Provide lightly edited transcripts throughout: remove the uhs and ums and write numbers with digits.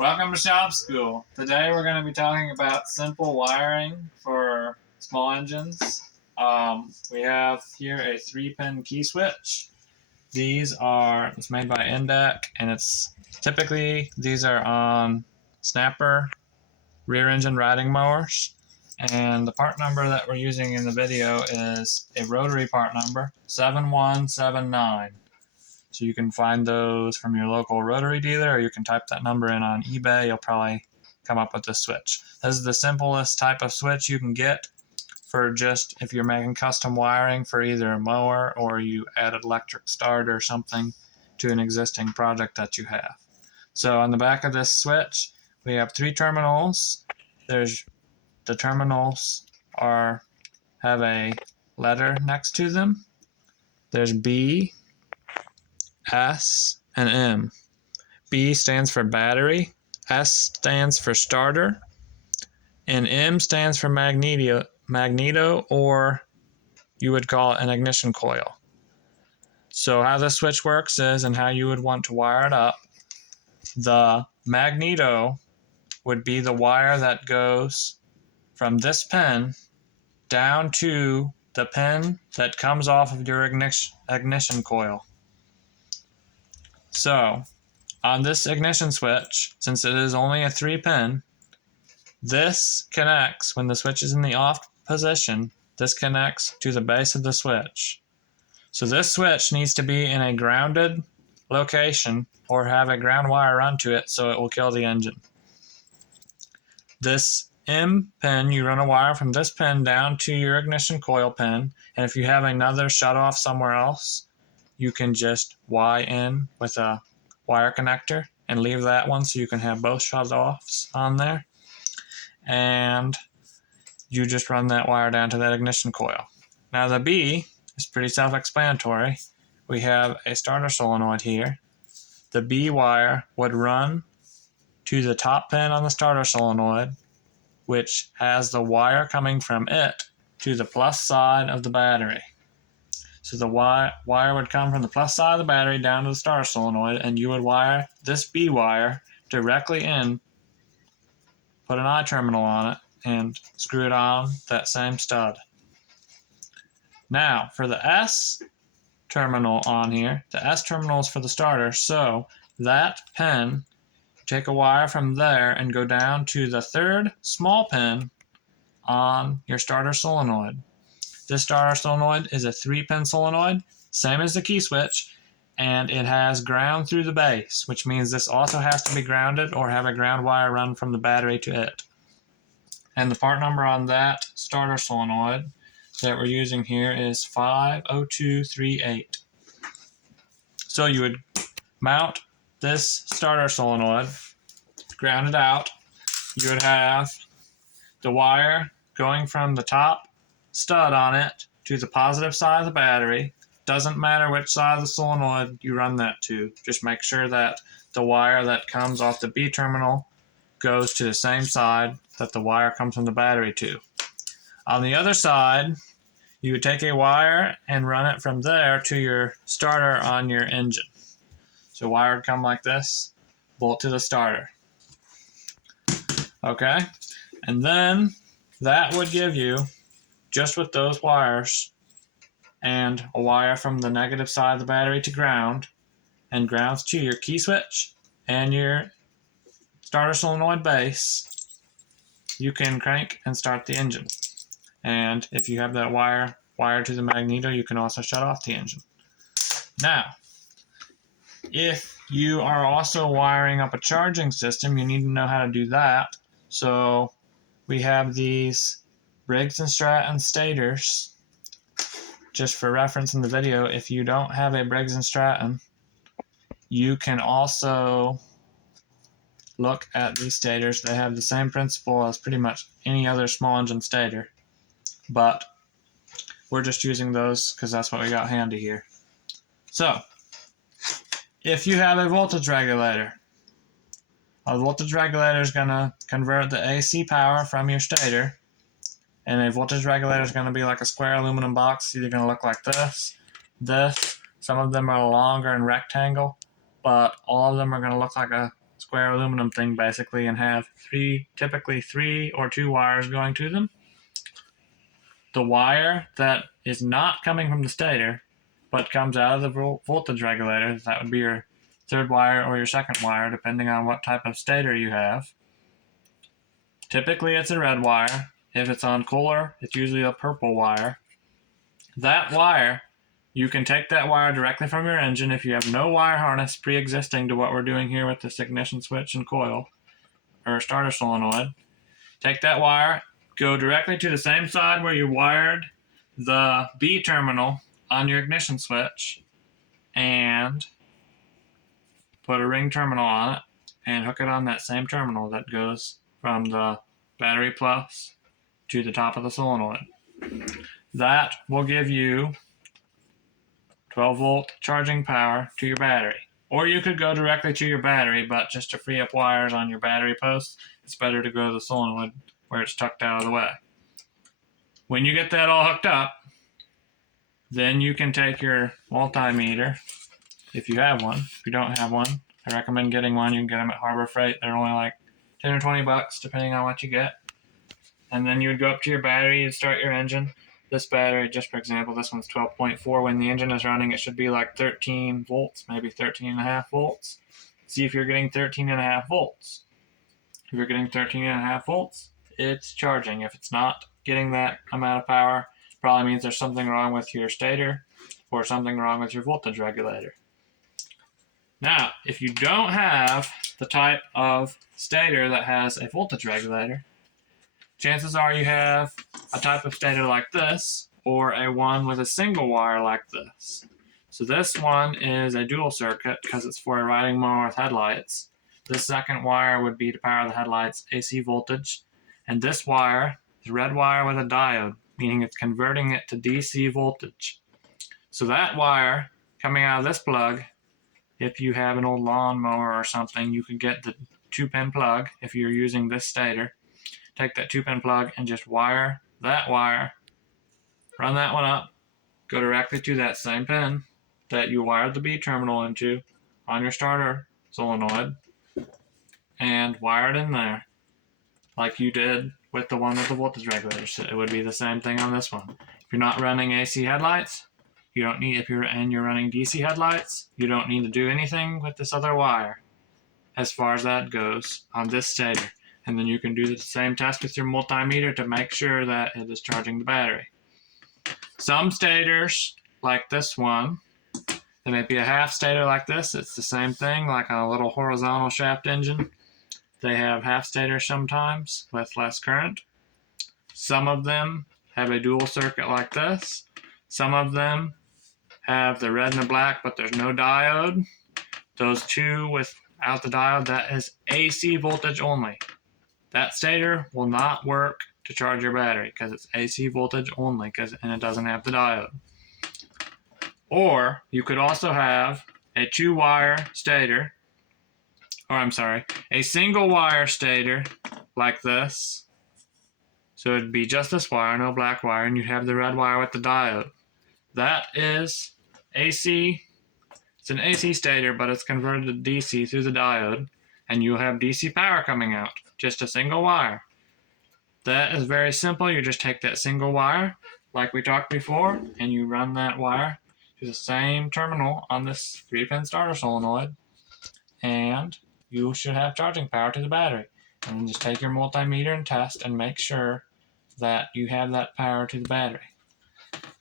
Welcome to Shop School. Today we're going to be talking about simple wiring for small engines. We have here a 3-pin key switch. It's made by Indec, and these are on snapper rear engine riding mowers. And the part number that we're using in the video is a rotary part number 7179. So you can find those from your local rotary dealer, or you can type that number in on eBay. You'll probably come up with this switch. This is the simplest type of switch you can get for just if you're making custom wiring for either a mower or you added electric start or something to an existing project that you have. So on the back of this switch, we have 3 terminals. The terminals have a letter next to them. There's B, S, and M. B stands for battery, S stands for starter, and M stands for magneto, or you would call it an ignition coil. So how this switch works is, and how you would want to wire it up, the magneto would be the wire that goes from this pin down to the pin that comes off of your ignition coil. So, on this ignition switch, since it is only a 3-pin, this connects, when the switch is in the off position, this connects to the base of the switch. So this switch needs to be in a grounded location or have a ground wire run to it so it will kill the engine. This M pin, you run a wire from this pin down to your ignition coil pin, and if you have another shut off somewhere else, you can just Y in with a wire connector and leave that one so you can have both shut-offs on there. And you just run that wire down to that ignition coil. Now the B is pretty self-explanatory. We have a starter solenoid here. The B wire would run to the top pin on the starter solenoid, which has the wire coming from it to the plus side of the battery. So the wire would come from the plus side of the battery down to the starter solenoid, and you would wire this B wire directly in, put an I terminal on it, and screw it on that same stud. Now, for the S terminal on here, the S terminal is for the starter, so that pin, take a wire from there and go down to the 3rd small pin on your starter solenoid. This starter solenoid is a 3-pin solenoid, same as the key switch, and it has ground through the base, which means this also has to be grounded or have a ground wire run from the battery to it. And the part number on that starter solenoid that we're using here is 50238. So you would mount this starter solenoid, ground it out. You would have the wire going from the top stud on it to the positive side of the battery. Doesn't matter which side of the solenoid you run that to. Just make sure that the wire that comes off the B terminal goes to the same side that the wire comes from the battery to. On the other side, you would take a wire and run it from there to your starter on your engine. So wire would come like this, bolt to the starter. Okay, and then that would give you, just with those wires, and a wire from the negative side of the battery to ground, and grounds to your key switch and your starter solenoid base, you can crank and start the engine. And if you have that wire wired to the magneto, you can also shut off the engine. Now, if you are also wiring up a charging system, you need to know how to do that. So we have these Briggs & Stratton stators. Just for reference in the video, if you don't have a Briggs & Stratton, you can also look at these stators. They have the same principle as pretty much any other small engine stator, but we're just using those because that's what we got handy here. So, if you have a voltage regulator is going to convert the AC power from your stator. And a voltage regulator is going to be like a square aluminum box. It's either going to look like this. Some of them are longer and rectangle, but all of them are going to look like a square aluminum thing basically and have typically three or two wires going to them. The wire that is not coming from the stator but comes out of the voltage regulator, that would be your third wire or your second wire depending on what type of stator you have. Typically it's a red wire. If it's on Kohler, it's usually a purple wire. That wire, you can take that wire directly from your engine if you have no wire harness pre-existing to what we're doing here with this ignition switch and coil or starter solenoid. Take that wire, go directly to the same side where you wired the B terminal on your ignition switch, and put a ring terminal on it and hook it on that same terminal that goes from the battery plus to the top of the solenoid. That will give you 12 volt charging power to your battery. Or you could go directly to your battery, but just to free up wires on your battery posts, it's better to go to the solenoid where it's tucked out of the way. When you get that all hooked up, then you can take your multimeter, if you have one. If you don't have one, I recommend getting one. You can get them at Harbor Freight. They're only like 10 or 20 bucks depending on what you get. And then you would go up to your battery and start your engine. This battery, just for example, this one's 12.4. When the engine is running, it should be like 13 volts, maybe 13.5 volts. See if you're getting 13.5 volts. If you're getting 13.5 volts, it's charging. If it's not getting that amount of power, it probably means there's something wrong with your stator or something wrong with your voltage regulator. Now, if you don't have the type of stator that has a voltage regulator, chances are you have a type of stator like this or a one with a single wire like this. So this one is a dual circuit because it's for a riding mower with headlights. This second wire would be to power the headlights AC voltage. And this wire is a red wire with a diode, meaning it's converting it to DC voltage. So that wire coming out of this plug, if you have an old lawnmower or something, you could get the 2-pin plug if you're using this stator. Take that 2-pin plug and just wire that wire, run that one up, go directly to that same pin that you wired the B terminal into on your starter solenoid, and wire it in there like you did with the one with the voltage regulator. So it would be the same thing on this one. If you're not running AC headlights, you don't need, if you're running DC headlights, you don't need to do anything with this other wire as far as that goes on this stator. And then you can do the same test with your multimeter to make sure that it is charging the battery. Some stators, like this one, there may be a half stator like this. It's the same thing, like a little horizontal shaft engine. They have half stators sometimes with less current. Some of them have a dual circuit like this. Some of them have the red and the black, but there's no diode. Those two without the diode, that is AC voltage only. That stator will not work to charge your battery because it's AC voltage only, and it doesn't have the diode. Or you could also have a 2-wire stator, a single wire stator like this. So it'd be just this wire, no black wire, and you'd have the red wire with the diode. That is AC. It's an AC stator, but it's converted to DC through the diode, and you'll have DC power coming out. Just a single wire. That is very simple. You just take that single wire, like we talked before, and you run that wire to the same terminal on this 3-pin starter solenoid, and you should have charging power to the battery. And then just take your multimeter and test and make sure that you have that power to the battery.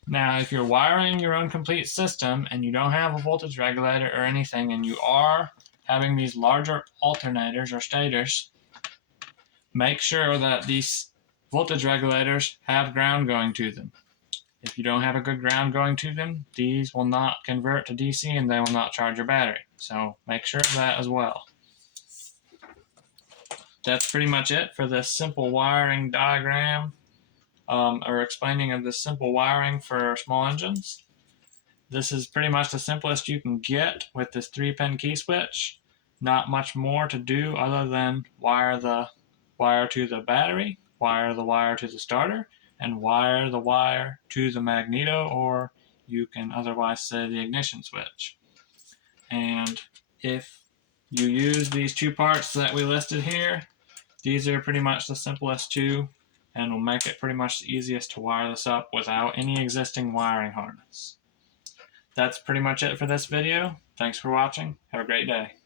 Now, if you're wiring your own complete system and you don't have a voltage regulator or anything, and you are having these larger alternators or stators, make sure that these voltage regulators have ground going to them. If you don't have a good ground going to them, these will not convert to DC and they will not charge your battery. So make sure of that as well. That's pretty much it for this simple wiring diagram, or explaining of this simple wiring for small engines. This is pretty much the simplest you can get with this 3-pin key switch. Not much more to do other than wire the wire to the battery, wire the wire to the starter, and wire the wire to the magneto, or you can otherwise say the ignition switch. And if you use these two parts that we listed here. These are pretty much the simplest two, and will make it pretty much the easiest to wire this up without any existing wiring harness. That's pretty much it for this video. Thanks for watching. Have a great day.